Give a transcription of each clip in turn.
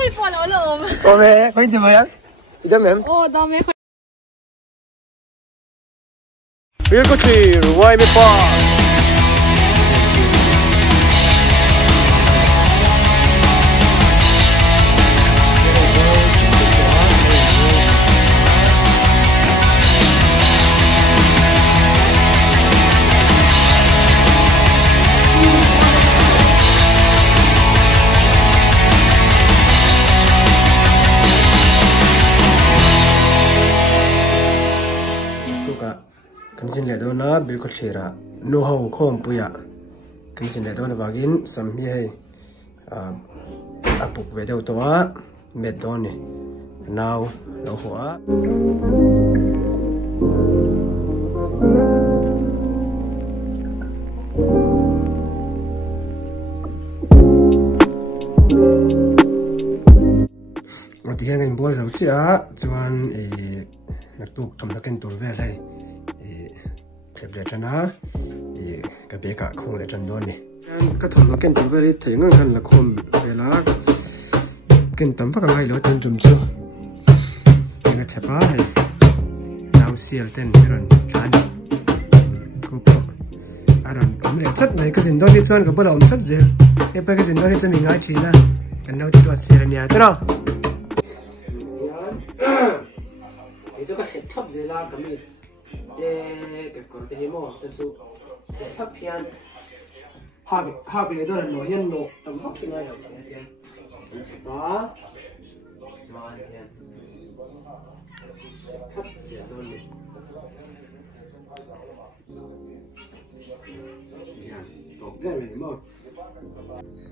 hay bỏ lỡ lộm. Ô mẹ, có gì vậy anh? Đi đâu em? Ô, đó mẹ. Biết có gì rồi quay mẹ pa. Kan sin le do na bil ko thira no ho khom puya kan sin le do na bagin sam hi hei apuk ve do to a met do ni now lo ho a oti hian in bol zo chi a chuan nak tu kam la ken tur ve lai klep le chana ka be ka khong le chan don ni ka thon la ken tur ve ri thei ngang kan la khom ve la ken tam fa ka ngai lo tan jum chu nga thepa he now sial ten ron kan ko po aron om le chat nei ka sin don ni chuan ka bola om chat je e pa ka sin don ni chan ngai thina kan nau ti to sial nia tro itu kan top zela kamis cái con thì mò chân su để phát hiện hai cái đó là nổi hiện nổ tầm phát hiện này rồi đó smart hiện thấp dễ thôi tốt cái này mò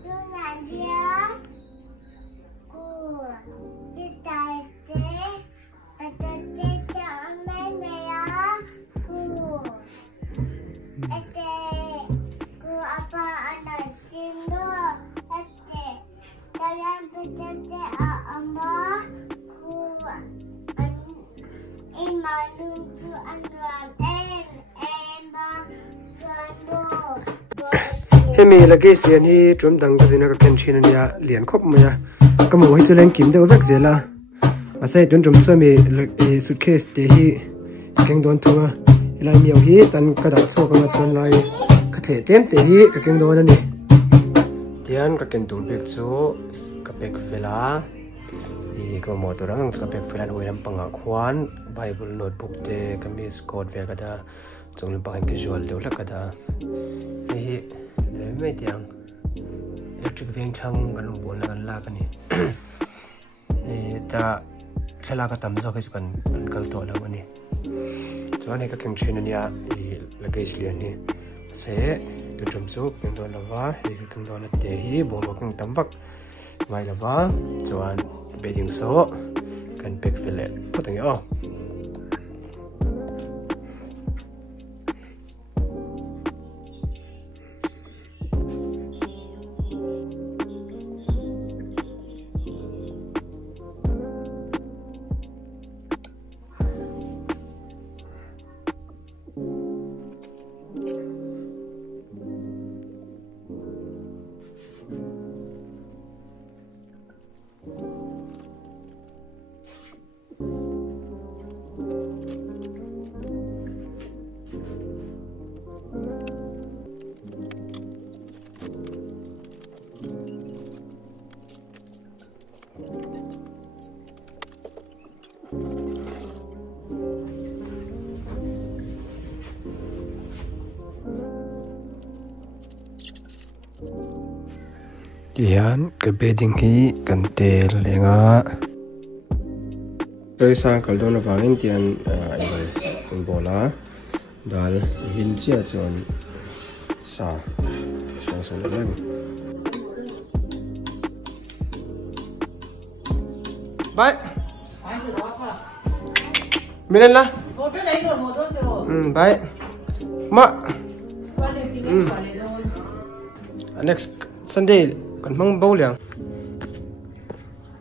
chú làm gì á cô chị tài thế và chị cho mấy mẹ á cô cô apa anak cino dalam berjaya amma cô iman untuk anjuran ba hemi la case lian hi trum dang ka zina ka ken chin ania lian khop maya ka mo hi chulen kim de vek zela asai tun trum so mi suitcase te hi keng don thunga ilai miau hi tan ka da chho ka chon lai ka the tem te hi ka keng don ani tian ka ken tur bek chu ka pek fela i ko mo to rang ka pek fela noi lam panga khwan bible notebook te kamis code ve ka da chung pa ki jol de la ka da hi me tiang electric veng thang kan bon la kan la ka ni ta thela ka tam zo ke kan kal to la ani chuan ka keng thin ania i luggage lian ni se tu trum chu keng don lawa hi keng don la te hi bo bo keng tam vak ngai lawa chuan bedding so kan pek fele potang yo Yan ke bedding hi kan tel lenga tôi sang kal don awangin tian ai kun bola dal hin chia chon sa song song le bye milen la bye ma next Sunday kan mang bao liang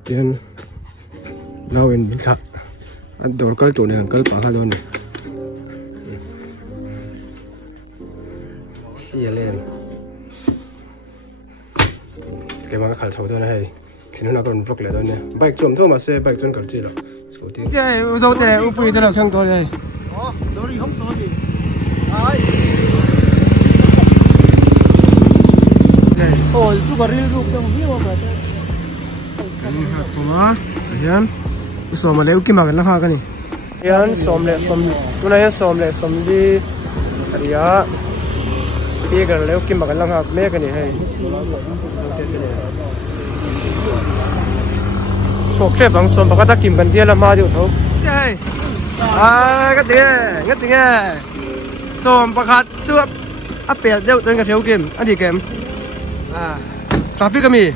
tian lau in min kha an dor kal tu ne kal pa kha don si len ke mang khal chho don hai thì nó còn vlog lại đó nè bike chôm thôi mà xe bike chôm cần gì rồi scooty chơi u dâu thế này u bùi cho là khang to đây đó đi không to gì ai ôi chú bà đi lúc đâu biết mà quá yan xóm mà lấy cái mà nó hoa cái này yan xóm lệ xóm chỗ này xóm lệ xóm đi cái ya bây giờ lấy cái mà nó hoa mấy cái này hay số kẹp bằng xóm bác ta kiếm gần dia là ma điều thôi cái cái tiếng xóm bác chưa áp bẹt đeo tên cái thiếu kiếm anh đi kiếm traffic kami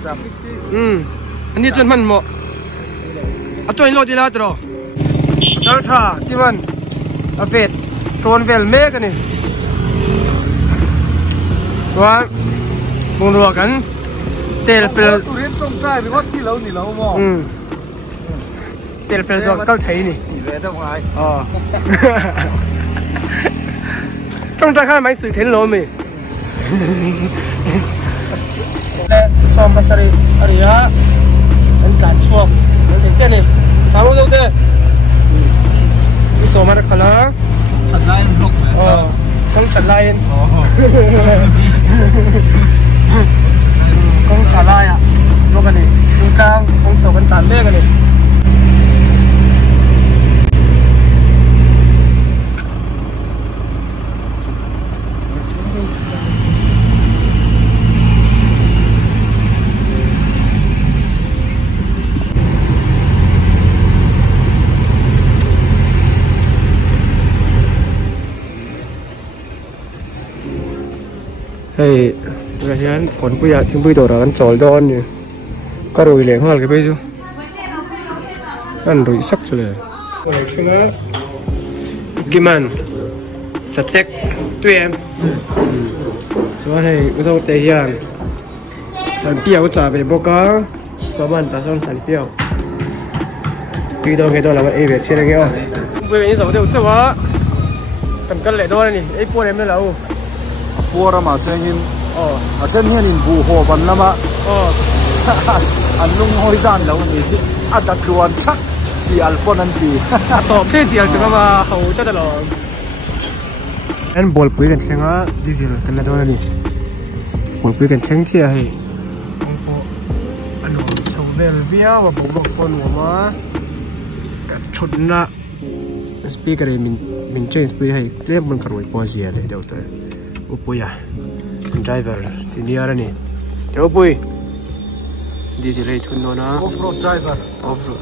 anh đi chân mình mò cho lôi đi là rồi sao thà đi mình bẹt trốn về mẹ cái này rồi buông đùa cắn tel pel tụi em trông trai với mất lâu nỉ lâu mò tel pel rồi tao thấy nè về đâu ngoài trông trai khai máy sưởi thế lâu mày xóm bát sari area anh cắt xuống anh thấy chưa nè tao đâu thế cái xóm mà cái là chặt lại lục không chặt lại không chặt lại à lúc này chúng ta không chịu cái tàn bê cái này hey cái hiện còn bây giờ thì bây giờ là ăn chổi đòn nhỉ có rồi liền hoa cái bây giờ ăn rồi sắc rồi rồi chứ nó gimana sạch sạch tụi em số này cái số tây hiện sản piao trả về bốc cá số mình ta son sản piao bây giờ cái đó là cái về chơi này nghe bây giờ như số đều chưa quá cần cân lệ đôi này ấy buôn em nữa đâu bùa ra mà xem in ở trên hiện in bù hồ bắn lắm á anh lung hôi gian đâu nhỉ anh đã kêu chắc chỉ ăn con ăn gì tổ cái gì chứ mà hậu cho được rồi anh bol bưởi cần chăng á đi gì rồi cần là đâu này bol bưởi cần chăng chia hay anh nói chồng về vía và bố bọc con của má cả chốt na speaker này mình chơi speaker hay tiếp mình phải qua gì đấy đâu tới Upuy à, driver senior này, cháu Upuy, đi gì đây thun nó na, off-road driver, off-road,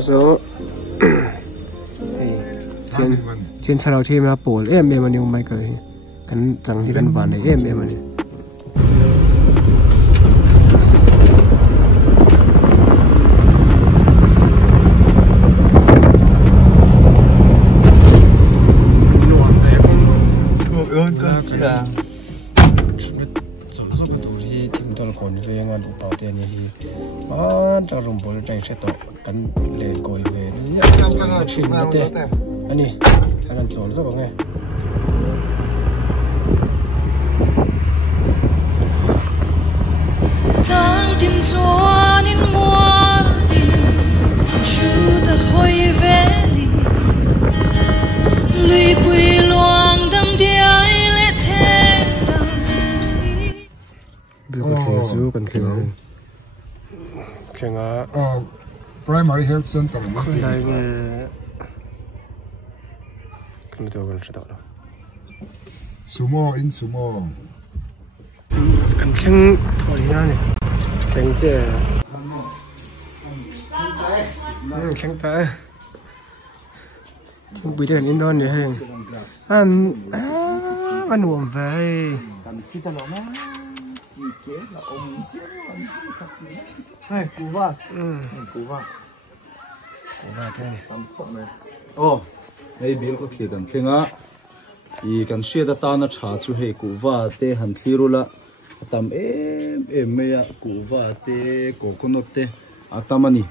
số, trên channel team là Paul, em anh yêu Michael, cần chẳng thì cần vào này em anh. còn về ngon bảo tiền như thế, cho rồng bò chạy sẽ tổ cắn để cối về nó xin nó tê, anh đi, thằng ăn sồn rất là nghe. Tang tin chuan in mual tin, shu ta hoi veli, lui pui luang dam diai le che dam. Chú cần khen á primary health center không đây nghe cái tôi còn chưa đâu sumo in sumo cần khen thôi nha này khen chứ khen phải chúng bây giờ in đòn này hay ăn uống về này cú va thế này ô đây bill có khi cần khen á i kan shia da ta na cha chu he cú va te han thiru la tam em me ya cú va te coconut te atamani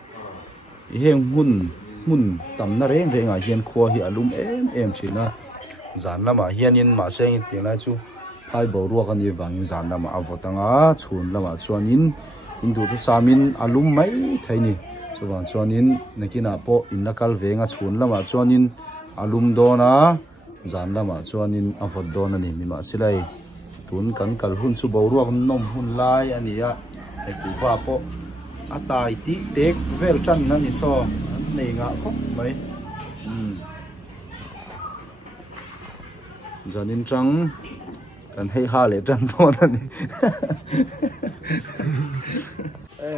i he hun tam na reng renga hian khwa hi alum em china zan lama hianin ma seng in tingla chu hai bo ruak ani wangin zan lama avotanga chhun lama chuanin Hindu tu samin alum mai thaini chuan chuanin nakina po innakal venga chhun lama chuanin alum dona zan lama chuanin avod dona ni mi ma silai tun kan kal hun chu boruak nom hun lai ania ai kuwa po atai ti tek vel chan na ni so nei nga khop mai zanin chang kan hei ha le chan dona ni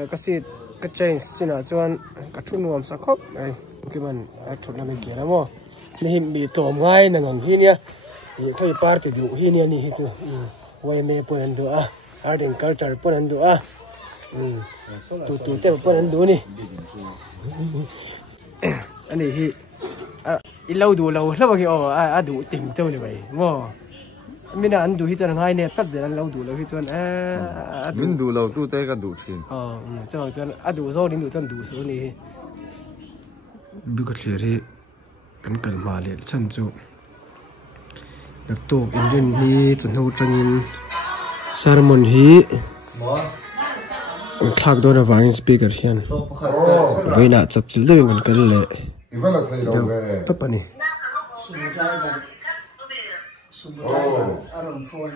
cái gì cái change chỉ là chuan cái thun nuam sa khop ai cái mình thut làm cái đó mo mình bị tổm ngay nè ngân hi nia thì khơi party du hi nia ni hi chu way me pon do a art and culture pon do a tu te pon do ni anh này hi lâu du lâu cái à du tìm châu như vậy mo mình ăn đủ hết cho ngay nè tắt giờ ăn lâu đủ lâu hết cho mình đủ lâu tu tới cái đủ tiền cho ăn đủ rồi đến đủ cho đủ số này bây giờ thì cần cần mà liền chân chú đặc tổ engine hi chân hậu chân sermon hi thắc đó là vang speaker hiền vậy là chụp chụp lên cần cần lệ tập anh Aron phone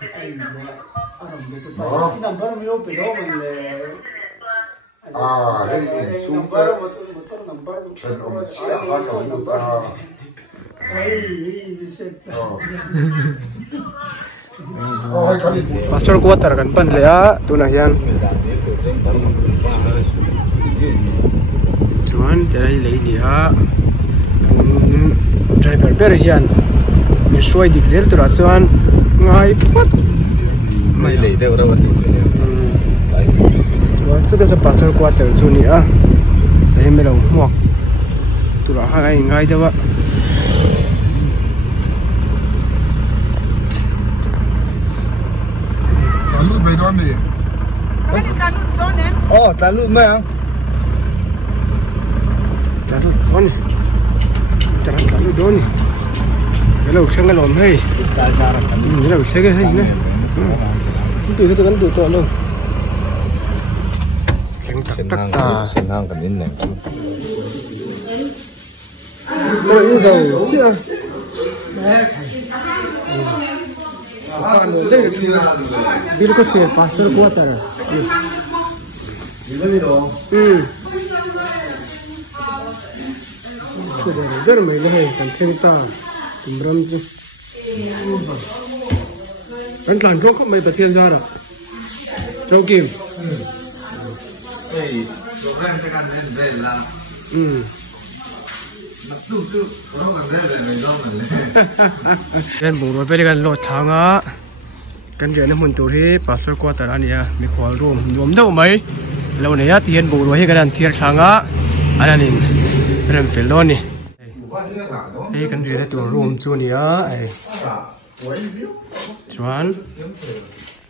ai aron betul. Number mio pelo mele. Hey, super. Number. Chen chia kan number. Reset. Pastor kuatar kan pan le a tuna hian chuan terai lei ni a driver ber hian mi soi dik zel tura chuan ngai pat mai lei deuh ro ti chuan chu ta pastor kuatar chu ni a ei me lo muak tura ha ai ngai dewa Talut mai don ni. Talut don em. Oh, talut mai ah. talut don talut don hello sang lom hey hello sang hey nè tụi nó cho tụi lo tắc ta sen hang kan in neng ôi yêu dầu chưa biar kau share pasal kuat ada. Sudah ada rumah ini kan cerita timram tu. Kan kan kau kau mai bertian jara. Jauh kim. program tekan ren lah Kan buru peli kan lot thanga kan dia na mun tur hi pastor ko tar ania mi khwal room do mai lo ne ya tien buru hi kan thiar thanga ananin rem feloni ei kan dia tur room chu nia ai chuan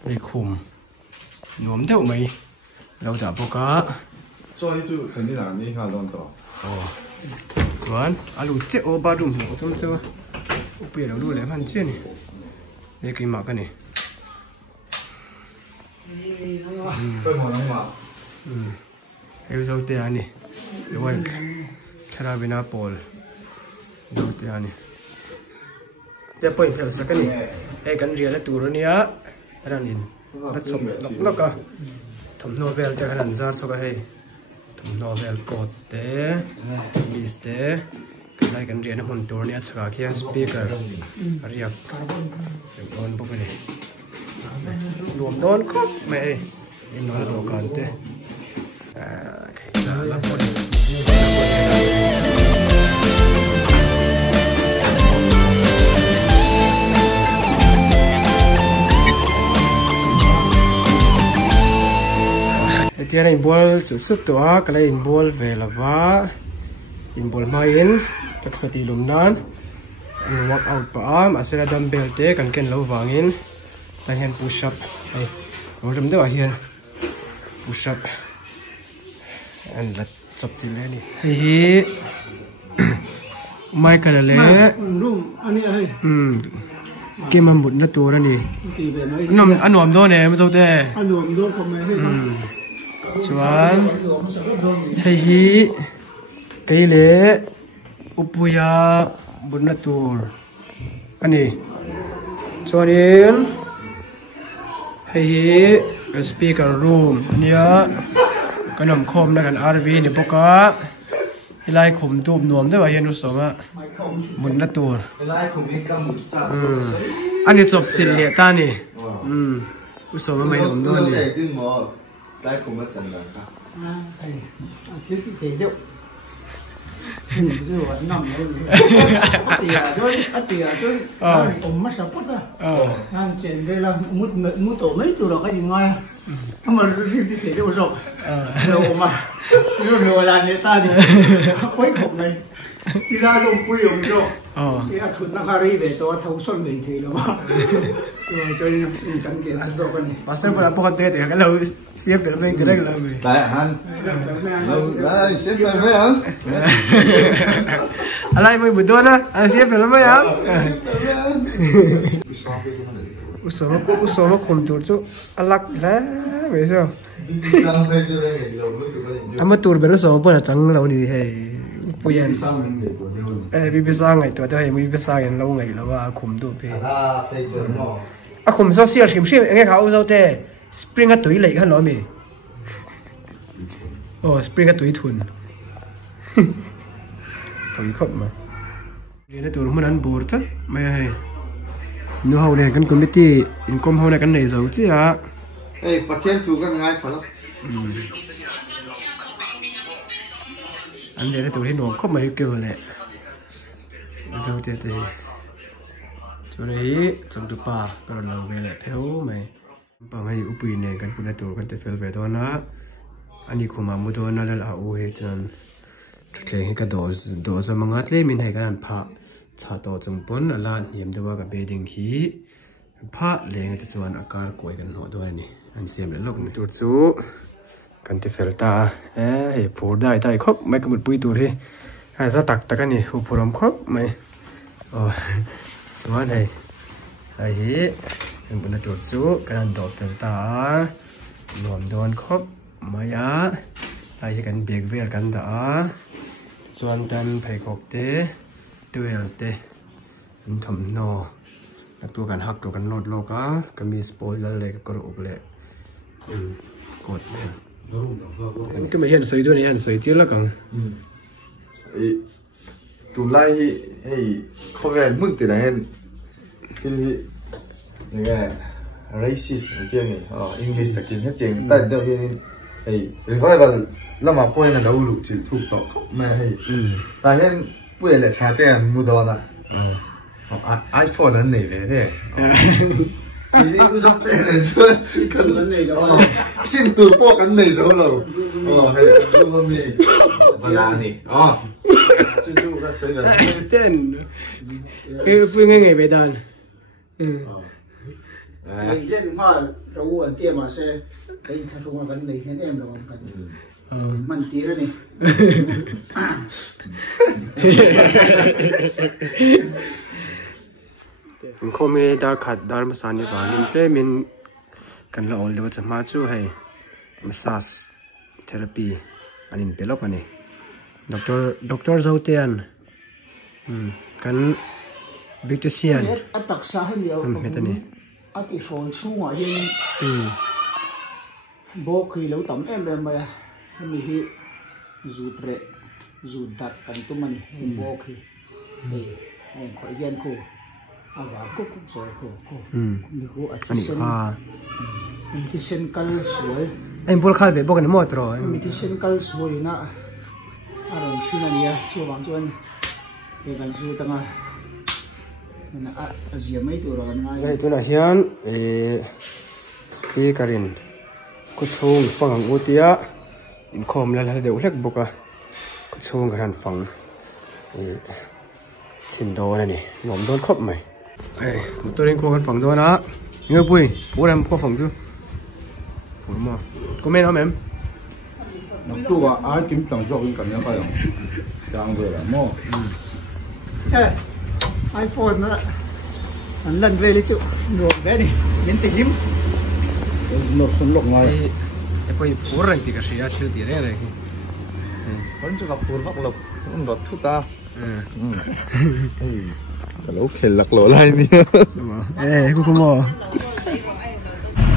ri khum nuam do mai lo da boka cho đi chú thành đi làm đi hà lon to chuan alu che o ba room ho tum chu upi lo lu le man che ni le ki ma ka ni tôi hỏi nó mà eu zo te ani lewal tharabina pol zo te ani te point fel sakani e kan ria la turania ranin ratsom lokka thom novel te kan zar choka hei thom novel code te list te lai kan ria na hun turnia chaka khian speaker riak on bokani rùm đón khóc mẹ em nói là đồ còn thế Tiada inbol sup tua kalau inbol velava inbol main tak sati lumnan work out pa am asera dumbbell te kan ken lo wangin ta hian push up ai rom de hian push up an la chop chi le ni hi mai ka le room ani ai cái mà một nó tua đó nè kỳ về mấy anh nòm đó nè mà sao thế anh luồng luôn không mấy chuan hay hi cái lẽ upuya một nó tua anh nè chuan yên hay hi cái speaker room nhớ cái nằm khom nó gần RV này bốc á lại khom tụm nuông đấy vậy anh nói sao một nó tua anh đi chụp trình lệ ta nè sao mà mày nuông đó nè lại không mất chân rồi thiếu cái thể liệu rồi nằm rồi ôm mắt sập đó anh trên về là mút tổ mấy tụi nó cái gì ngoài không mà cái thể liệu rồi rồi mà rồi là người ta thì quấy khổng này đi ra luôn quy ông rồi thì ăn chuột nó khari về tôi thấu xuân về thì nó cho nên cần kiện ăn rồi cái này và xem là bao nhiêu thì cái lâu xếp về bên cái đấy là người tại hắn đấy xếp về mấy hả anh lại mới buổi tối á anh xếp về mấy hả usah khom tur chu alak la me so ama tur bero so pa chang lo ni he puyan bi sa ngai to da he mi bi sa yan lo ngai lo wa khom do pe a khom so sia shim shim ngai khau zo te spring a tui lei kha lo mi spring a tui thun tui khop ma ni tur mun an bur cha mai he nu hậu này căn committee income hậu này căn này giàu chứ à? Ê, bắt thiên thu cái ngay phải không? Anh này tụi nó có mấy kiểu này, giàu thiệt thì chỗ này trong tụi bà còn lâu về lại theo mày, bà mày upi này căn cũng là tụi căn phải về đó nó, anh đi cùng mà mua đó nó là ô hết chân, chút này cái đồ giờ mang ngắt lên mình hay cái ăn phá chả to trong bốn là niệm đó cái bê đình khí phá lên cái chuan akar coi cái nọ đó này anh xem lại lúc này tụt chú cần thì phải ta hệ phổ đại tại khóc mấy cái một bụi tụt đi hay ra tắc cái này phổ làm khóc mày chuan này ấy anh muốn tụt chú cái anh đột phải ta làm đòn khóc mày á hay cái bèn về cái đó chuan tan phải khóc thế tuyệt thế anh thầm nôตัวกันหักตัวกันโนดโลกะก็มีสปอยเลอร์เลยก็รู้เลยกดเลยก็ไม่เห็นสวยตัวนี้เห็นสวยที่ละกันตัวไล่ให้เขาแวนมึงติดอะไรคือยังไง racist เรื่องนี้English แต่กินให้เจ๋งแต่เดี๋ยวนี้ไอ้ revival แล้วมาป่วยนั่นเราหลุดจิตถูกต้องไม่ให้แต่เห็นป่วยแหละชาเตียนมุดอนอ่ะiPhone นั้นนี่เลยเนี่ยทีนี้กูชอบเต้นเลยช่วยกันนั้นนี่ก็สิ้นตัวพวกกันนี่สาวเราเฮ้ยดูมันมีเวลานี่จู่ๆก็สวยกันเต้นคือพูดง่ายๆไปดัน以前的话เราวันเตี้ยมาเซ่ไอ้ถ้าชงกันเลยเนี่ยเรากันมันตีแล้วนี่mình khôngมีดาร์ขัดดาร์มาสานนี่ก่อนนี่เต้มินกันละออนเดี๋ยวจะมาช่วยให้มาสาสเทอราปีอันนี้เป็นลบอันนี้ด็อกเตอร์เจ้าเตียนกันบิกเตเซียนอัตักษาให้เดียวไม่ตันนี่อัติโซนช่วงยังบอกคือเราต่ำเลยมามีฮีจูดเร่จูดดัดกันตุ้มันนี่บอกคือขอเย็นคู่อาว่าก็สวยคู่มีคู่อาทิตย์เซนกัลสวยไอ้พวกข้าวเว็บบอกกันหมดรอมีที่เซนกัลสวยนะอารมณ์ชินันเนี่ยชัวร์บางส่วนเป็นการสู้ตั้งนั่นอาเซียไม่ตัวเราง่ายไอ้ตัวนั้นเฮียนสปีกรินกุศลฟังอุติยะอินคอมแล้วเดี๋ยวเล็กบุกอะกุศลกันฟังชินโดนั่นนี่หนุ่มโดนครบไหมไอ้ตัวเองโคกันฝั่งตัวนะเงยปุ้ยพูดอะไรพวกฝั่งจูพูดมาก็ไม่เอาแม่ตัวจิ้มจังจอกกันยังไงจังเลยละมั่วไอโฟนนะ anh lần về đi chịu ngồi về đi đến tỉnh hiếm nộp xuống lộc ngoài cái quay phù răng thì cái gì chưa tiền đấy này vẫn chưa gặp phù vắc lộc vẫn đọt thu ta cái lỗ khề lạc lỗ lại nè ê cô mò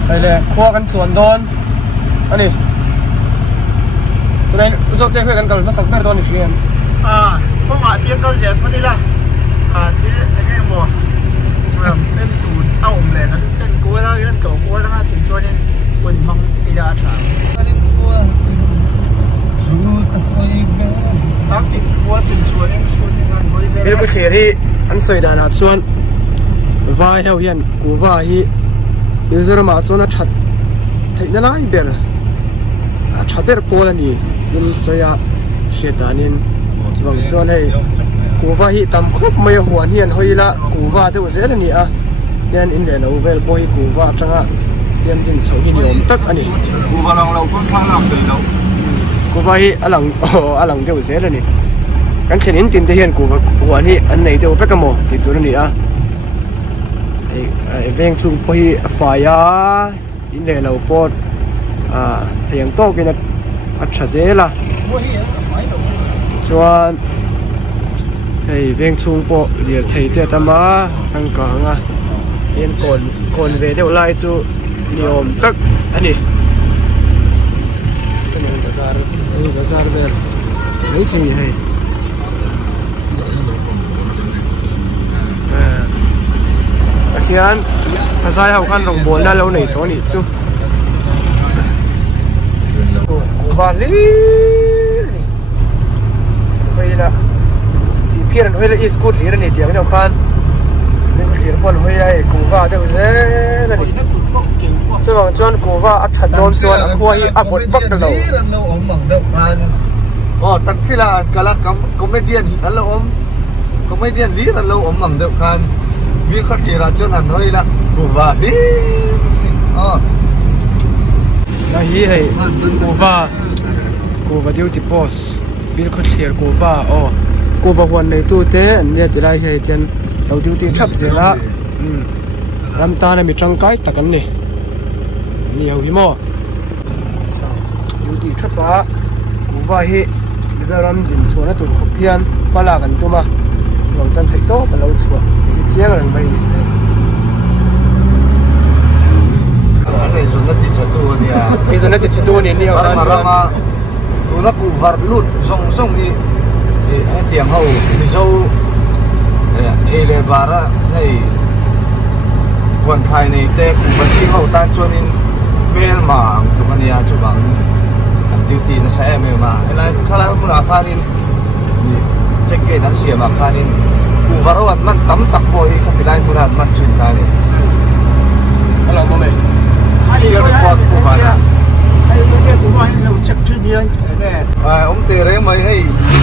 đây là khoaกันส่วนโดนอันนี้ตัวนี้รู้จักกันกันมาสักแบบโดนอีกทีพวกอาเทียนก็เสียทุกทีละที่ไอ้แง่บัวแบบเป็นตูดเอาอมเลยนะเป็นกล้วยแล้วเป็นเก่ากล้วยแล้วถึงช่วงนี้บนห้องอีดาฉางตั้งติดกล้วยถึงช่วงนี้ช่วงนี้งานบริเวณเป็นผู้เชี่ยวที่อันสวยดานาส่วนว่าเฮาเห็นกูว่าฮียูเซอร์มาส่วนนั้นชัดที่นั่นไอ้เบลชัดเบลโพลันนี่ยินสยามเชียตานินจะบังส่วนให้กูว่าฮีตำครบไม่หัวเฮียนหอยละกูว่าเดี๋ยวเสร็จนี่เดี๋ยวอินเดียนเอาเบลโพฮีกูว่าจังอ่ะเดี๋ยวจินเฉาหินยมตักอันนี้กูว่าเราค่อนข้างลำเลยเรากูว่าฮีอลังอลังเดี๋ยวเสร็จนี่กันเช่นอินตินเดียนกูว่าหัวนี่อันไหนเดี๋ยวเฟกโมติดตัวนี่เวียงสูงพอฮีฝ่ายอินเดียเราปอดเทียงโตกินอัจฉริยะส่วนเวียงสูงปอเดียร์ไทยเดียตมาจังกังเรียนก่อนเวเดียวไล่จูนิยมตักอันนี้สนุกบาซาร์เบลไม่ทีให้ที่อันภาษาเขาคันลงบนแล้วเราในตัวนี้จู่กูว่าลีไปละสีเพียรไปละอีสกูที่เราในเดียวเราคันนี่คือคนไปละกูว่าเดี๋ยวเจ้นั่นนี่ส่วนส่วนกูว่าอัดฉันโดนส่วนอันหัวอีอัดบดฟักเดี๋ยวอ๋อตัดที่ละกะละก็ไม่เดียนอันละก็ไม่เดียนลีอันละมั่งเดียวกันมีข้อที่เราจนหันเลยละกูว่านี่แล้วฮีให้กูว่าเดี๋ยวที่บอสมีข้อที่กูว่ากูว่าวันในตู้เต้เนี่ยจะได้ให้เจนเราเดี๋ยวที่ชับเสียละลำตาเนี่ยมีจังไก่ตะกันนี่นี่เอาหิมะเดี๋ยวที่ชับละกูว่าฮีมิจารณ์ดินส่วนนั้นตัวขบเพียนมาลากันตัวมาหลังจากที่โตกันเราชัวเจียกันไปนี่ส่วนนั้นติดตัวเนี่ยนี่ส่วนนั้นติดตัวเนี่ยนี่เอาการชวนตัวนักกูวาร์ลุดส่งนี่เตียงเขาดิโซ่เลบาระในวันไทยในเต็กบัญชีเขาตั้งชวนินเบลมาทุกวันนี้จุบังดิวตีนั่นใช่ไหมมาอะไรข้าราชการอาคารินเช็คเกตนั่นเสียมาอาคารินกูวาระวันมันตั้มตักโบยขับไปไล่กูทันมันชินกันนี่อะไรบ้างไหมเสียรีพอร์ตกูมานะไอ้พวกนี้กูว่าเราเช็คชื่อเดียนเตะเรื่องไม่ให้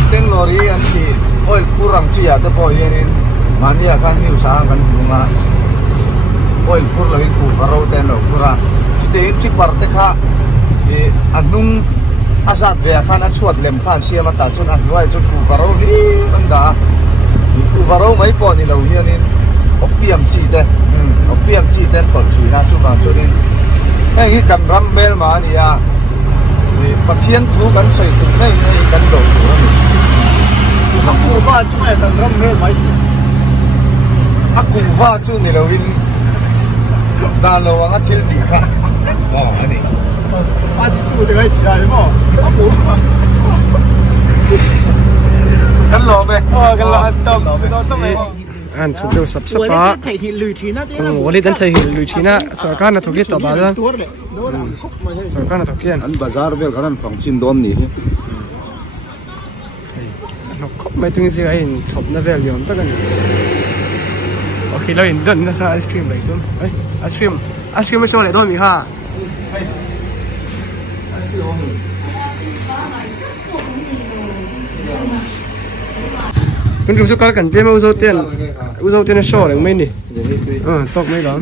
เทคโนโลยีอันที่โอ้ยกูรังเชียร์แต่พอเย็นมันเนี่ยกันนิวสากันกูมาโอ้ยกูเลยกูวาระเต้นเรากูรังที่เต็มที่ปาร์ตี้ข้าอันนุ่งอาซาดเวียขันอันชวดเล็มขันเชียร์มาตัดจนอันด้วยจนกูวาระนี่อันดากูวาระไม่พอนี่เราเฮียนี่อบเปียมจีเต้อบเปียมจีเต้นต่อชุยนะชุบางชุดนี้ไอ้ที่กันรำเบลมาเนี่ยประเทียนถูกันใส่ถุงให้กันโดดกูว่าช่วยกันรำเบลไหมกูว่าช่วยนี่เราวินดาโลวังอาทิตย์ดีค่ะอันนี้อาทิตย์ตัวเดียวใช่ไหมกันรอไปกันรอต้องอันสุดเดียวสับสปะวันนี้ตั้งแต่ลุยชีน่าสกัดนักธุรกิจต่อมาแล้วสกัดนักธุรกิจอันบาซาร์เบลกันฝั่งชินโดนนี่นกไม่ถึงสิไอ้ชอบนั่นเบลยอมตั้งกันโอเคเราอินเดินนะซะไอศครีมเลยตุ้มไอศครีมไม่ใช่อะไรด้วยมีค่ะคุณจุ๊บจุ๊บกันเจ้าอุโซเตียนโชว์หรือไม่นี่ตกไม่หรอ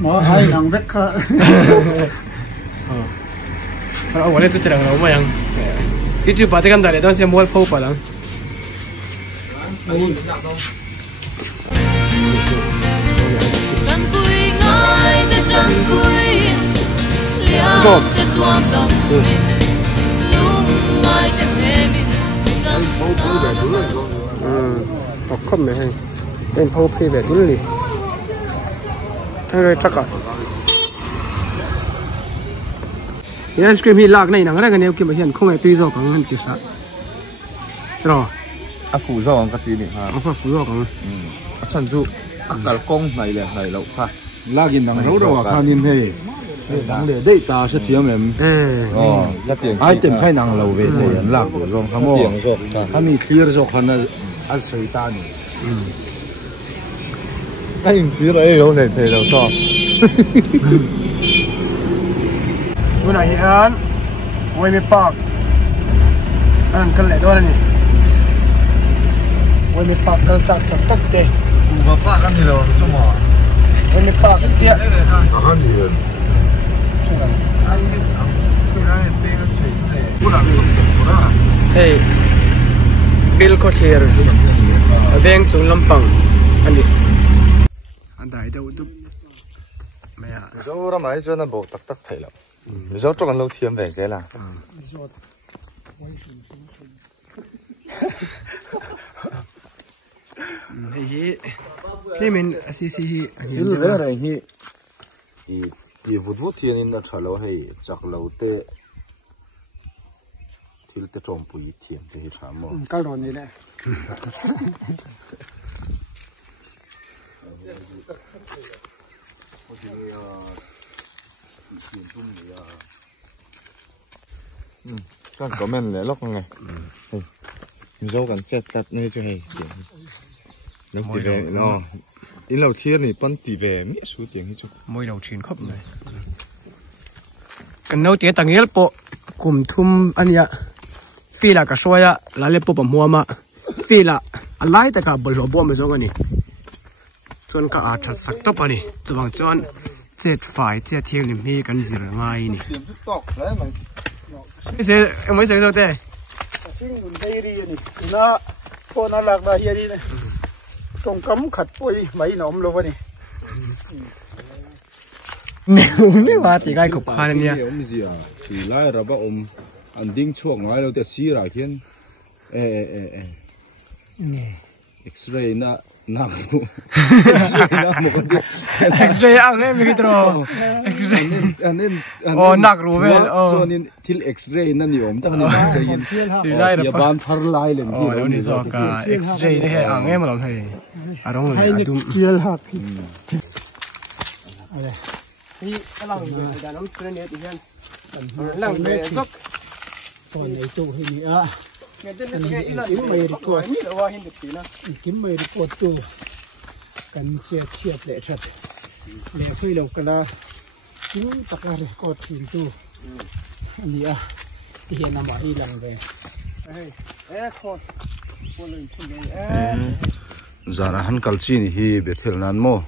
หมอให้หนังเวกค่ะเอาวันนี้จุดเด่นเราไม่ยังที่จุดปาร์ตี้กันได้เลยต้องเสียมวยพูดไปแล้ว chop học không này hay bên phô phê về đúng đi thay rồi chắc à ice cream hi lạc này nắng ra cái này kia mà hiện không phải tùy do còn hơn chỉ sao rồi phụ do cái gì hả phụ do còn chân chú cả công này lẩu pha lagin nang ro ro khan in he nang le dei ta se thiam em ra tiền ai tem khai nang lo ve the an lak ro rong hamo khani clear zo khana al sei ta ni anh xí rồi đâu này thầy đâu so bữa nay anh quay mi park anh cần lại đó này quay mi park cần chặt tắc tê và ba cái gì đâu trong mỏ quay mi park cái tiệt cái gì vậy anh cái này bên cái chuyện này cũng là một đó hey Bill Cottier bên trung Lâm Bằng anh đi anh đại đâu đúc mẹ rồi làm này cho nó bộ tắc tắc thầy lắm rồi cho con lâu thiêm về thế là thì mình xí il ve ra hi i vut thian in na thalo hei chak lo te thil te tom pui thiam te hi thamo cái đồ này đấy con có men lẽ lóc này dâu cần chết tắt nơi cho hay nó tỉ về nó in lâu thiên thì bắn tỉ về miết số tiền hết chứ môi đầu truyền khắp này cần nấu tiếng tàng nghĩa bộ cùng thum anh ya phi là cả xoay ya là lấy bộ bầm hoa mà phi là anh lấy tất cả bờ lúa bom mà giống anh chọn cả thật sắc tóc anh từ bằng chọn chết phải chết thiêng niệm hi cần gì rồi ngay nè mới xem đâu thế đây đi nè nó phone nó lạc đây đi này trong cấm khát bôi mấy nóm luôn vậy nếu mà thì cái cục hai này om gì à thì lại ra ba om anh đinh chuông ngay đâu để xí ra thiên X-ray na X-ray ang em cái trò X-ray nạc rồi vậy cho nên til X-ray na ni om ta ni sai in thì đây là ban thar lai lên thì ni so cả X-ray đấy ang em làm hay à đúng rồi đúng kia là thì cái lăng về đàn ông trên này thì hen lăng về gốc còn này chỗ hình nữa cái tên này cái kiếm mày được tuổi như là hoa hình được tí nào kiếm mày được cột tù cần chia lệ thật lệ phi lộc là chúng tất cả để cột tiền tù anh đi thì hiện nằm ở đây lần về cột lên trên đây giờ là hắn calci ni hi be thel nan mo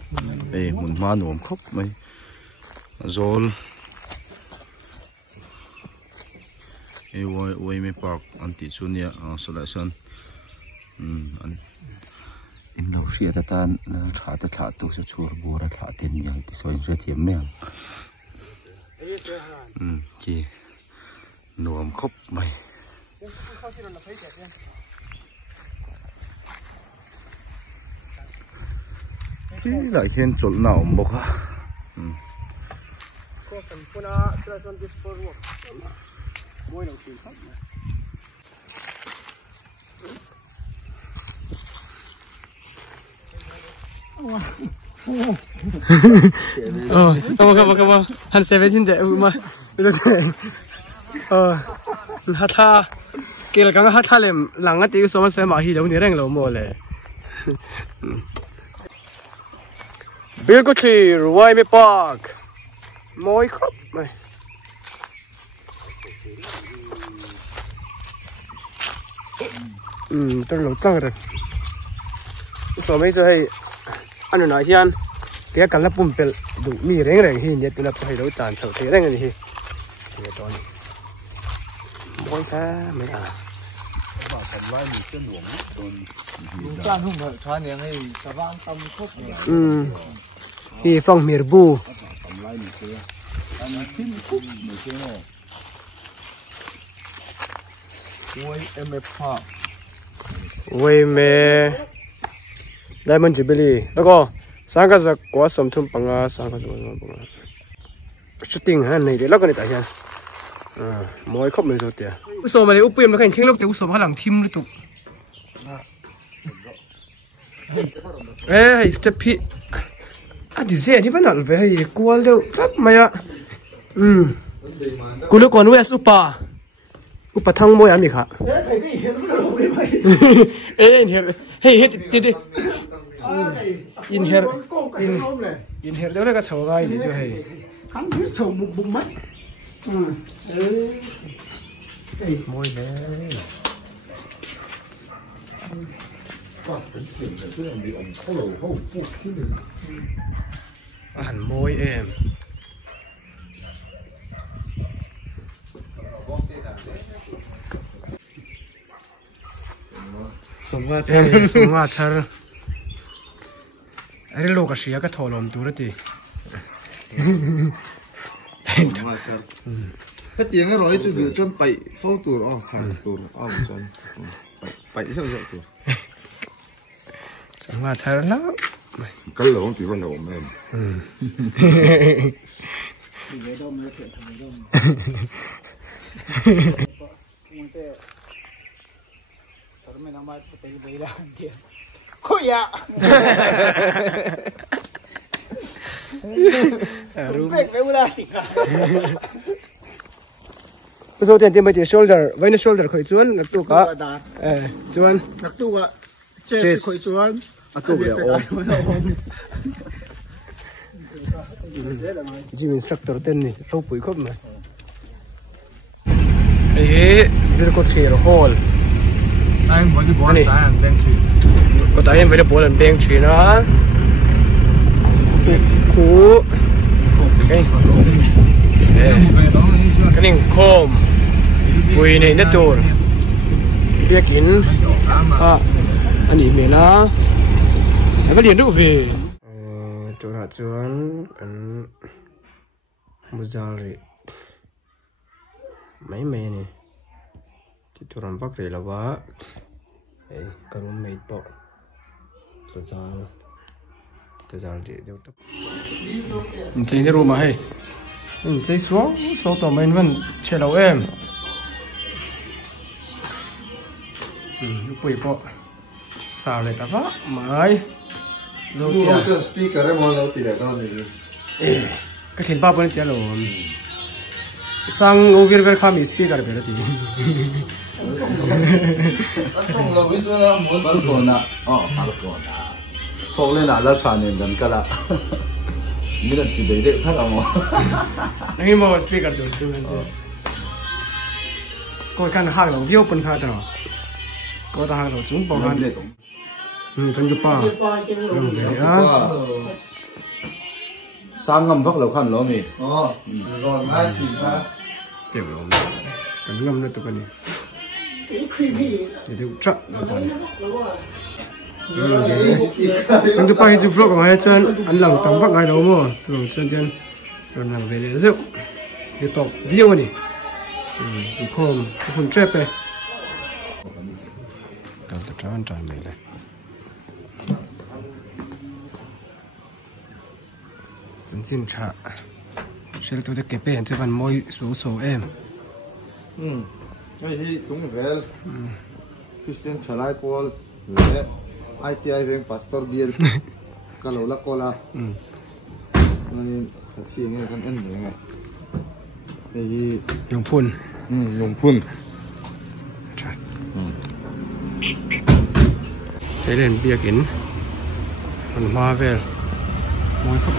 mun ma nuam khop mai zol way me park anti chunia solution an in lo ria ta tan tha ta tha tu sa chur bura tha ten yang ti soi re thiam meng ki nuam khop mai lại hiện chỗ nào một ha kamu han seven deh ma itu hatha kira kang hatha lem langa ti so ma se ma hi lo ni reng lo mo le Bill Cottier Way Me Park môi khóc mày tôi lâu tăng rồi số mấy giờ hay anh nói hiền cái cần là bùn bèl đủ mì rèn rèn hiền nhất là phải đấu tàn sầu thế rèn gì thì đó môi ta mấy cha không phải thoát những cái các bạn tâm khúc thì phong miệt bu anh phim khúc một cái ngô quay em pha quay mẹ Diamond Jubilee đó có sáng cái giặc quá sớm thun bằng à sáng cái giặc bằng shooting ha này để lắc cái này tại sao mỗi khóc mấy rồi tiệt số mà này úp em nó khen lúc tiểu số mà làm team liên tục ê step hit đi dễ thì vẫn nặng về qual đâu rất mày ạ cú lúc còn West upa thang môi anh khá ê hey đi in here đâu là cái chậu gai đi chứ hay kháng huyết chậu bụng mắt môi đấy hẳn môi em sống qua chờ ai lô cái gì cái thổ lồng túi đó thì cái tiếng nó nói chứ được cho bảy phâu tủ chẳng tủ cho bảy sao vậy tủ sống qua chờ lắm cái lỗ thì vẫn lỗ em khôi ạ số tiền tiền mấy tiền shoulder vậy nó shoulder khởi chuan là tu cả chuan đặc tu ạ chest khởi chuan tu về ôm gym instructor tên này lâu bụi khóc mà ấy đây có thể là hall anh vẫn đi bỏ tay anh đang chơi có tay em phải đi bỏ lần beng chơi nó cú cái này khom bụi này nó trôi biết kín anh đi mẹ nó anh có liền được về tôi đã chọn anh mua rồi mấy mẹ này thì tôi làm bác rồi là vợ ấy cái mẹ bỏ tôi giao để đâu tập mình chơi cái room hay mình chơi số tàu mình vẫn chơi lâu em bụi bỏ sao lại tập á mấy rồi cho speaker em muốn lâu thì để tao này cái thiên ba bên kia rồi sang over về khám speaker về đó thì trong lâu bây giờ muốn balcon à balcon à phong lên là lát trà nên gần cả là như là chỉ để thắt à mà anh mua speaker rồi chứ nên coi cái hàng lòng hiếu bên khác đó có ta hàng lòng chúng bảo hàng chân chụp pa sang ngâm vắt lẩu khăn lẩu mì rồi mai chỉ ha tiểu lẩu cái ngâm nữa tụi cái này thì chắc là còn chân chụp pa thì chụp vlog mà hay chân ăn lòng tắm vắt ngay đâu mà thường chân chân rồi làm về để rượu để tập video này không chếtไปtao tập tròn tròn này này chân chân chả sẽ tôiจะเก็บไปเห็นจะมันมวยสูงemไอ้ที่ตรงเวลคริสเตียนชลายพอลและไอทีไอเวงพาสตอร์บิลกาโลลาโคลานั่นสักสิ่งนี้กันเอ็นยังไงไอ้ที่หลวงพุ่นหลวงพุ่นใช้เล่นเบียร์กินมันมาเวลมวยครับ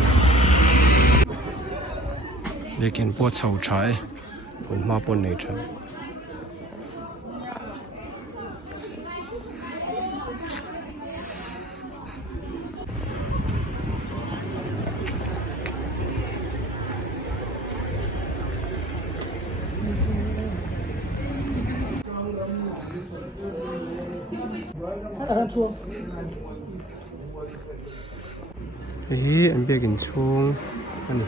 เบียร์กินปวดเฉาฉายผมมาปนในชั้นอันเบียกินช่วงอันนี้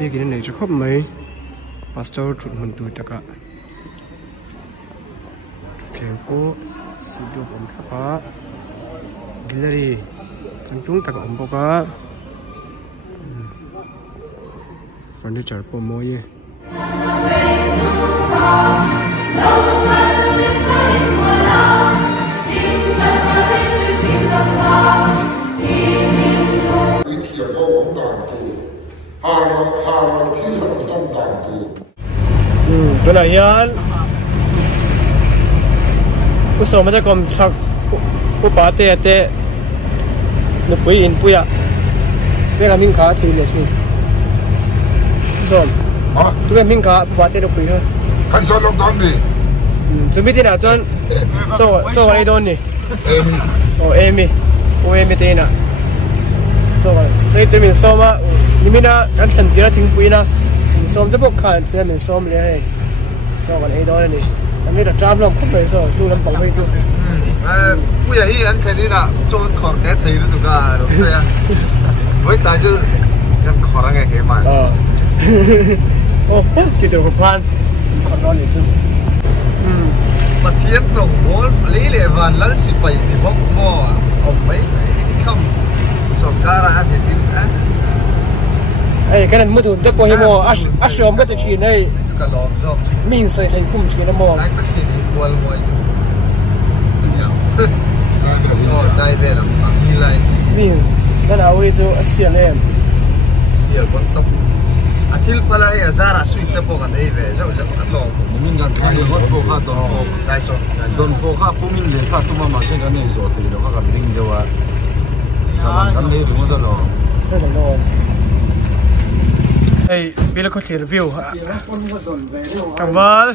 biết cái này cho khóc mấy pastor chụp mình tuổi tất cả chuyện cô studio ông tất cả gallery chẳng chúng tất cả ông tất cả furniture po moi cái này hiềnผู้สมัยก่อนชักผู้ป่าเตะนึกไปอินปุยอะเรื่องมิ่งขาทีเลยทีผู้สมเรื่องมิ่งขาป่าเตะนึกไปเหรอ看说弄到你，准备点哪阵做完一顿呢？哦，艾米，我艾米点哪？做完，所以对面说嘛，你们那俺很久了挺贵呢，说这不看，这边说么嘞？做完一顿呢，俺们这站不了，不会说，路人帮会做。不然一人肯定的，做考得提了都个，对呀，我带就跟考那个起码。哦，记得我plan，考到你是。ประเทศหนองบัวลีเลวันลังสิไปที่พวกพ่อเอาไปที่คำสงการอาทิตย์อ่ะไอ้กันนั้นมือถือจะปล่อยให้มออัชยอมก็จะชีนไอ้จุกกระลอมชอบมินใส่ไทยคุ้มชีนมอได้ตะกี้มีบัวลอยจุกเนี่ยก็ใจเด็ดละมีอะไรมินนั่นเอาไว้จะเสียเลยเสียบนตบอาทิตย์ปลายซาระสุดเตปกันได้เว้ยเจ้าจะพัดลม你们讲这个我多看多福，ได้ส่ง多福看不明的看，多妈妈现在那做出来的话，看领的话，咱们看那种的咯。这种咯。哎，别了个 review 哈。刚完，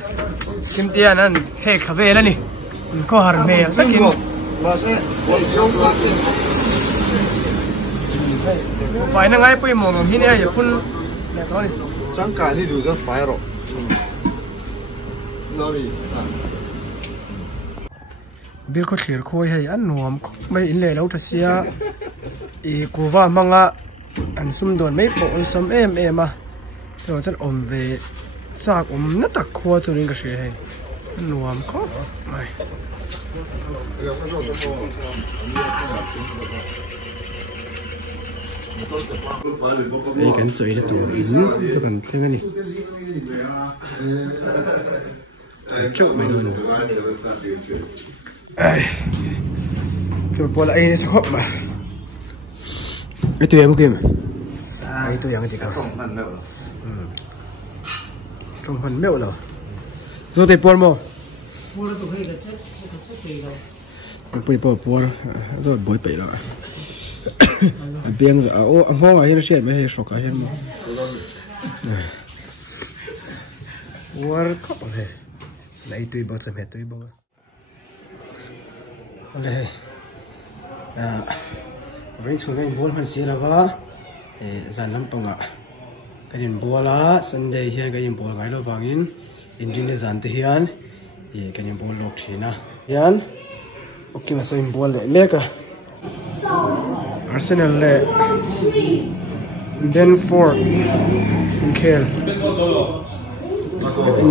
今天นั่นเทคาเฟ่แล้วนี่ก็หาเมย์สักกินไปนั่งไงไปมองที่นี่อย่าคุณเนี่ยเขานี่จังการนี่ดูจะไฟหรอบิลก็เขียนคุยให้อันหนวมไม่อินเลยแล้วจะเสียอีกูว่ามังอ่ะอันซุ่มโดนไม่ปนซุ่มเอ็มอ่ะแต่ว่าฉันอมเวจากอมนัดตักครัวจุดนี้ก็เสียให้หนวมก็ไม่นี่กันสวยเลยตัวนี้จะกันเท่านี้จุกไม่ดูหนูไอ้ตัวปวดไอ้นี่สักครบมาไอ้ตัวยังไม่กินไอ้ตัวยังไม่กินครับจงพันเม่าเหรอตัวเตะปวดมั้งไปปวดตัวบ่อยไปแล้วเบียงจะโอ้ห้องอะไรเช่นไม่ให้สกัดเช่นมั้งวัวก็เลยไล่ตัวบ่จะเม็ดตัวบ่เลยวันนี้ช่วงนี้บอลมันเสียแล้ววะจันลำปางอ่ะก็ยิงบอลละสันเดย์เฮียก็ยิงบอลไงเราบางอินอินดินในจันทร์เฮียนก็ยิงบอลล็อกทีนะเฮียนโอเคมาใส่บอลเล็กอ่ะArsenal เล่เดนฟอร์ดเคล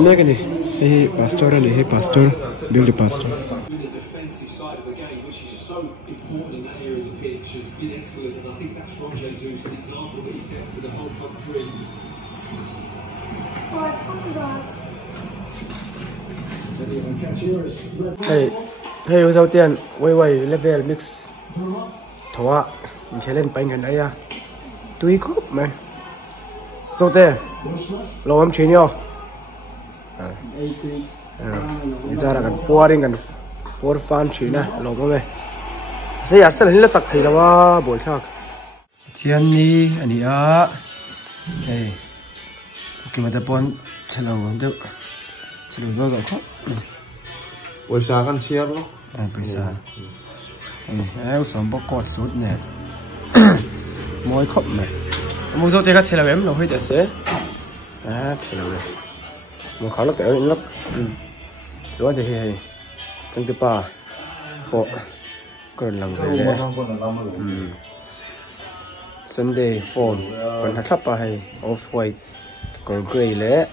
เล็กนี่เฮ้ยพาสตอร์นี่เฮ้ยพาสตอร์บิลด์พาสตอร์important in that area of the pitch has been excellent, and I think that's from Jesus, an example that he sets to the whole front three. Hey, đầu tiên, quay level mix, thua, mình sẽ lên bánh hình ấy à, tùy khúc mày, đầu tiên, lâu lắm chuyện nhau, bây giờ là cần pouring cần pour fan chuyện nè, lâu lắm mày. Sẽ ăn sẽ là chắc thấy là quá bồi khác thiên ni anh ấy đây cái mà tập bọn chơi lâu được chơi lâu rồi không buổi sáng ăn chia đó buổi sáng em sống bóc cọt sốt nè môi khóc này mua dâu tây các chơi là em nó hơi đẹp xế chơi lâu này một khá là tệ lắm rồi thì chân thứ ba phổ còn làm về đấy Sunday form còn hạt thấp hay off white còn gray lẽ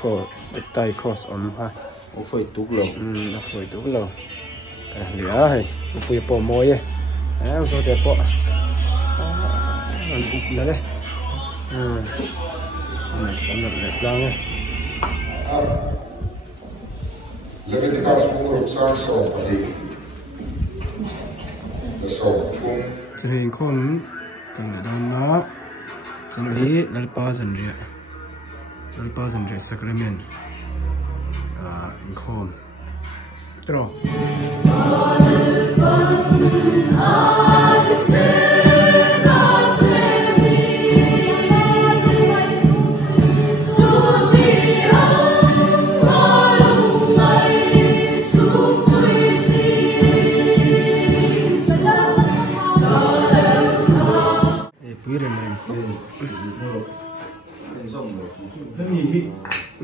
cross tay cross ha off tục lâu off tục lâu lẽ hay off bỏ môi ấy số đẹp bỏ là đấy làm được đẹp lắm ấy Leviticus buku sang song tadi, the song pun. Jadi kon pengadaan na, jadi lalpa sendiri sakramen, kon, terus.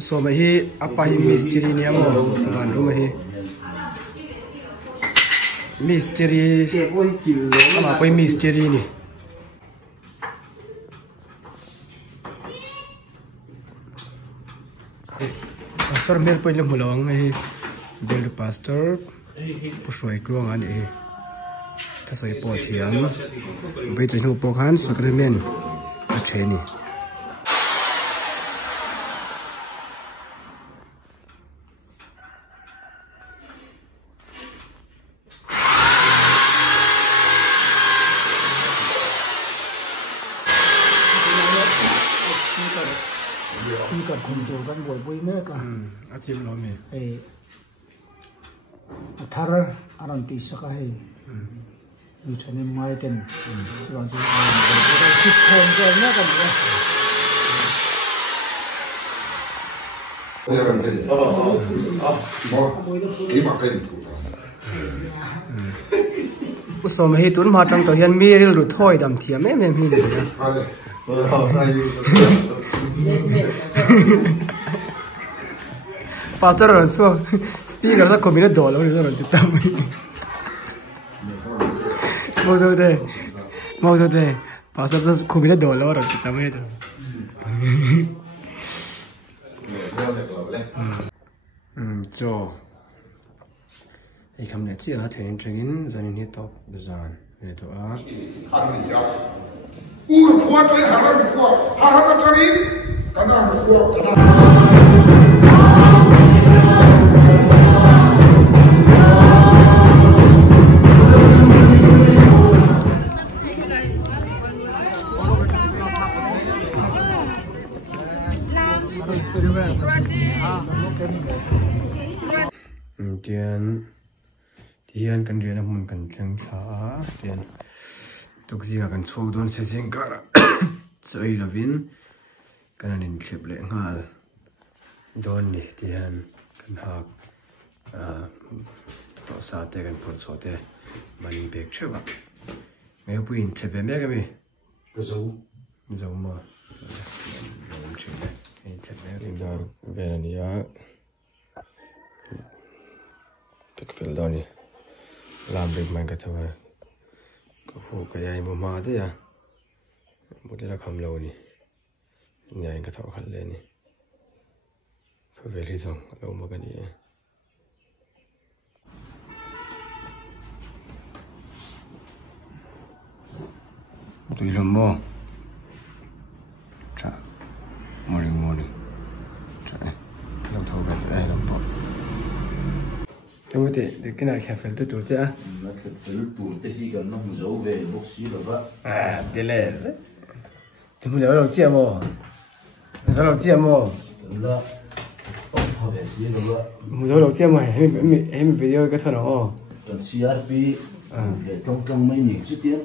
So mahi apa hi misteri ni amo bandu mahi misteri apa koi misteri ni pastor mer poi mulong mahi bel pastor pusoi kluang ani ta soi po thiam bai chai no pokhan sacrament a theni kan boy boy mereka atim lo me athar aran ti sakai ni chane mai ten chuan chu ki khom ke na kan Ya kan tadi. Mau lima kali tu. so mahi tun ma tang to hian miril ru thoi dam thiam em hi ni Ada. pastor so speaker sa ko bina dol ro ro ti tam mo do de pastor sa ko bina dol ro ti tam e cho ai kam ne chi a thein tringin zanin hi top bazan ne to a Ania. Ur kuat lagi haram kuat. Haram tadi. Kadang kuat kadang. Tian kan rian mun kan thlang tha tian tukzia kan chho don se seng ka chai lovin kan anin thlep le ngal don ni tian kan hak to sa te kan phot so te mani bek chewa ngai puin thlepe me ga mi cái dấu zo ma chhe ai thlepe ring dar venania tek fel doni làm việc mình cái thôi có phụ cái ai mà thế à một cái là không lâu nè nhà anh cái thọ khăn lên nè có về đi xong lâu mà cái gì tùy lòng mò chả morning chả lâu thâu về tụi ai làm tốt đúng thế để cái này sẽ phải tôi thế à nó sẽ phải tụt cái khi gần nó không giấu về bốc xí rồi vậy thế là thì không nhớ đâu chia mò sao đâu chia mò là họ về xí rồi vậy không nhớ đâu chia mò em video cái thằng nào còn CRP để trong mấy nhịp trước tiên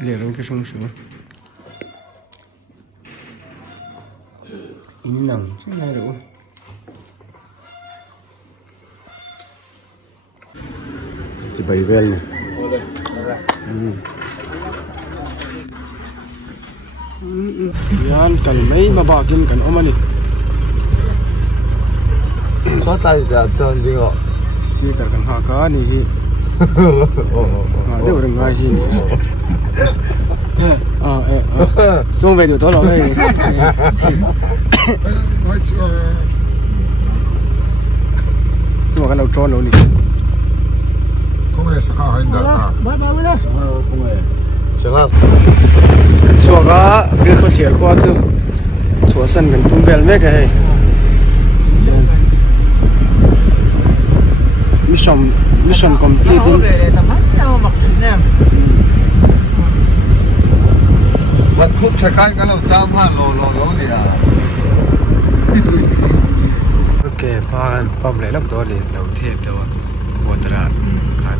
liền luôn cái sông sữa in nặng chứ này đủ chỉ bảy vel này yan cần mấy mà bà kim cần ôm anh đi xóa tay là chân gì ngọ speaker cần hạ cá này đây là ngoài gì chung về điều đó rồi chung cái đầu tròn luôn đi không hề sao hay đó bye bye với đó không hề chẳng hạn chung cái việc không chỉ qua chứ chung sân mình tung về mấy cái mission complete mặc chính em vật khúc chạy cái nó chạm hàng lỗ gì à ok phan pom lại lắm đó thì đầu thép đó quadrat khăn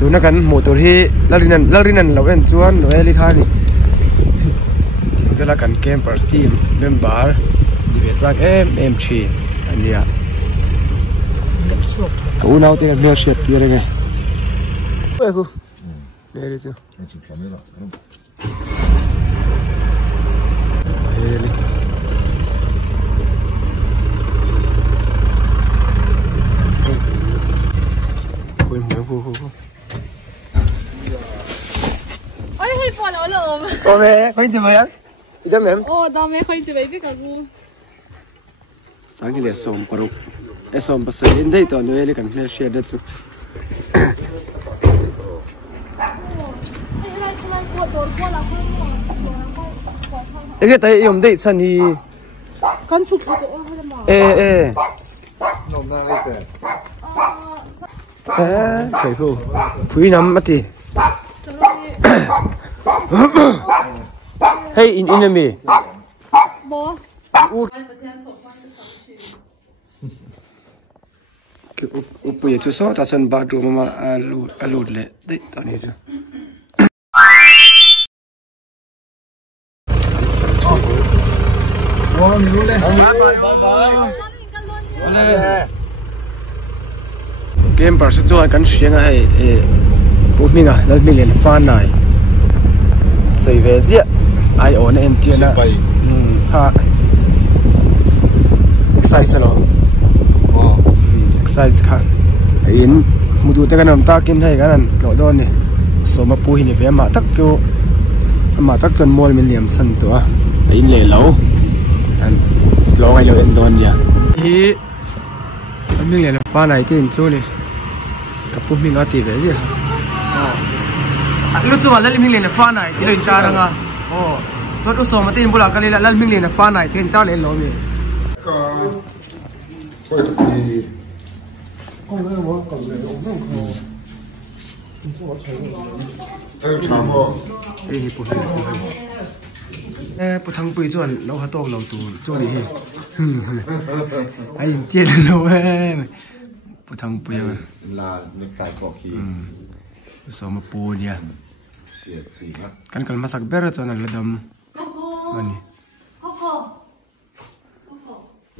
tụi nó cần một tụi hi larinan lâu em chuan rồi đi khai đi chúng ta cần camper team member đi về chắc em chi anh đi à cậu nào thì nhiều ship kia đây này ơi cô đây đi chưa chụp làm thế nào đây đi quên mấy cô ôi hay bỏ lỡ lộm ô mẹ quay chụp vậy đi đâu em ô tao mẹ quay chụp vậy biết cả cô sáng cái này xôm paruk xôm bớt sợi đến đây tao nói lấy cần phải share đấy chứ cái tay dùng đây chân thì con chụp cái cổ hay là nôm na đây thầy cô quý lắm mất thì hey in enemy bố cái bây giờ số ta chân ba đôi mà lụt lệ đấy tao này chứ game bảo sẽ cho cái chuyện này bố mình à nó mình liền fan này xây về gì ai ổn em tiền à ha exercise lo exercise khác in một đôi tay cái nằm ta kim hay cái này cậu đó này số mà pui này về mà tắc chân môi mình liềm sânตัวin lệ lâu anh lo ngay lâu em đón nha thì mình liền fan này thì chỗ này cặp bố mình ở tỉ về gì lúc trước là mình liền fan này thì lên cha rằng à cho tôi số mà tin bố là cái này là mình liền fan này thì ta lên lâu mình đi bố bố thằng bùi chuẩn lâu hạt tôm lâu tù chỗ này anh tiền lâu em bố thằng bùi là nước tài cọ khí số mà bùi nha kan masak berat cho nên là đâm anh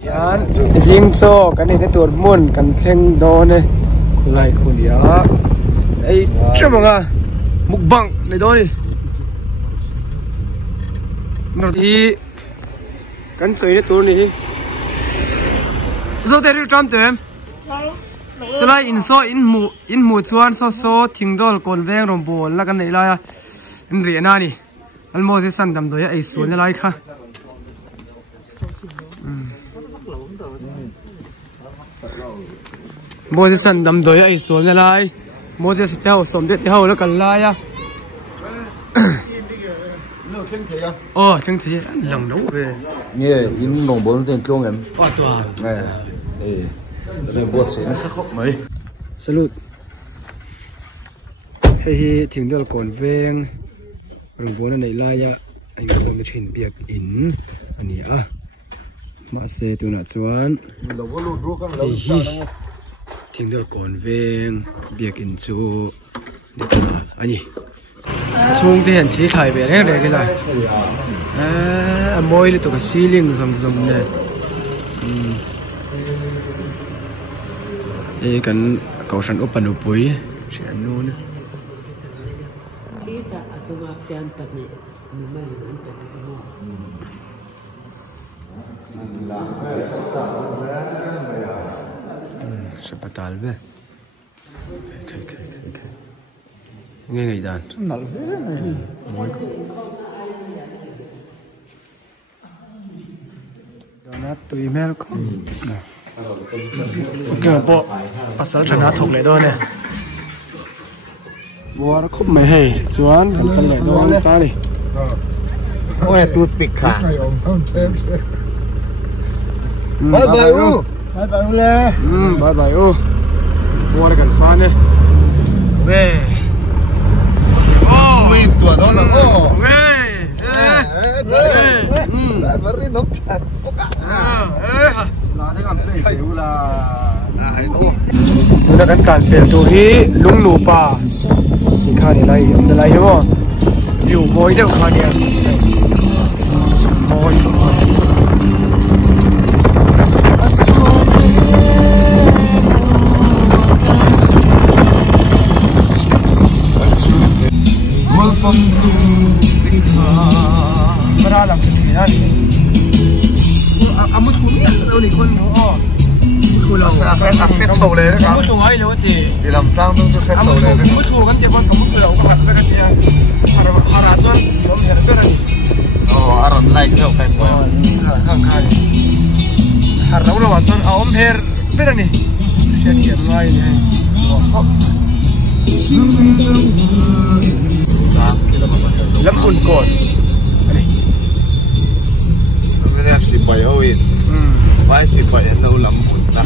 yan riêng cho cái này cái tuần muôn cần thêm đó này lại khôn nhá ấy chưa bằng à mục bằng này đó đi nó đi cần chơi cái tuần này rồi đây trăm tiền sợi in mù chuan so thình đôi còn veng rồng bồn là cái này là in rỉa na đi anh mua cái sẵn đầm rồi ấy xuống như lại kha mua cái sẵn đầm rồi ấy xuống như lại mua cái theo sớm để theo nó cần lại à chân thế lòng nấu về nghe in nồng bốn trên kêu em toàn rồi bột sẽ nó sắc khóc mấy salut hay thỉnh đôi còn veng rồng bồn này lại à anh có một chuyện việc in anh nhá mà xe tụi nó chuan thỉnh đôi còn veng việc in chú anh nhỉ xuống thì hành chế xài về đấy cái này môi thì tụi cái ceiling rồng này đây cần cầu sẵn open upui chuyện luôn Sepatal be. Nghe ngày đàn. Nở thế này. Donat tụi email không. Ok bộ. Pasal chana thục lại đó nè. Bố nó khúc mày hay. Chuan hẳn phân lại đó ta đi. Ôi toothpick khả. Bye bye u. Bye bye u le. Bye bye u. Bố nó cần pha nè. Về. Mình tuổi đó là ô. Lại vẫn đi nấu chặt. Là thế còn cái kiểu là nó đã cản biển tu hi lung nụ pa thì khai này lại ông lại hiểu không? Điều mồi đâu khai này mồi ra làm cái gì đó à mất thú nhá đâu này con nó thú là phép sầu lên đấy mất thú ấy luôn thì làm sao nó cho phép sầu lên mất thú cái gì con cũng mất thú là cái gì hara cho nó hiện cái này aron like cho phép hàng khai hara nó vào cho ông her cái này sẽ thiệt ngay này lắm buồn cồn nó xịt bày ôi vài xịt bày đâu lắm buồn ta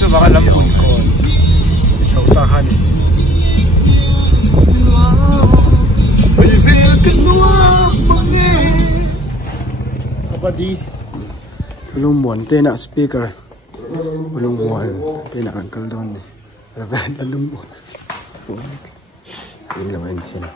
chưa vào lắm buồn cồn sầu ta hai này apa di belum buồn tên là speaker belum buồn tên là uncle don này belum buồn ini là anh chị nào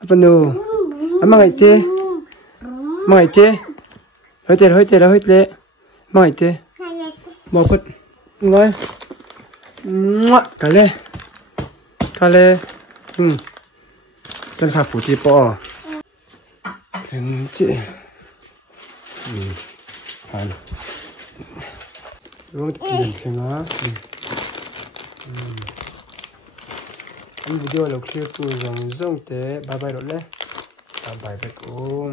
apa nu mang ai te hơi tệ mang ai te mau phật ngồi cả lê chân khả phụ chi bỏ kính chị hàn đúng rồi kính á anh video là kia tôi dòng te bye bye rồi đấy bye bye với cô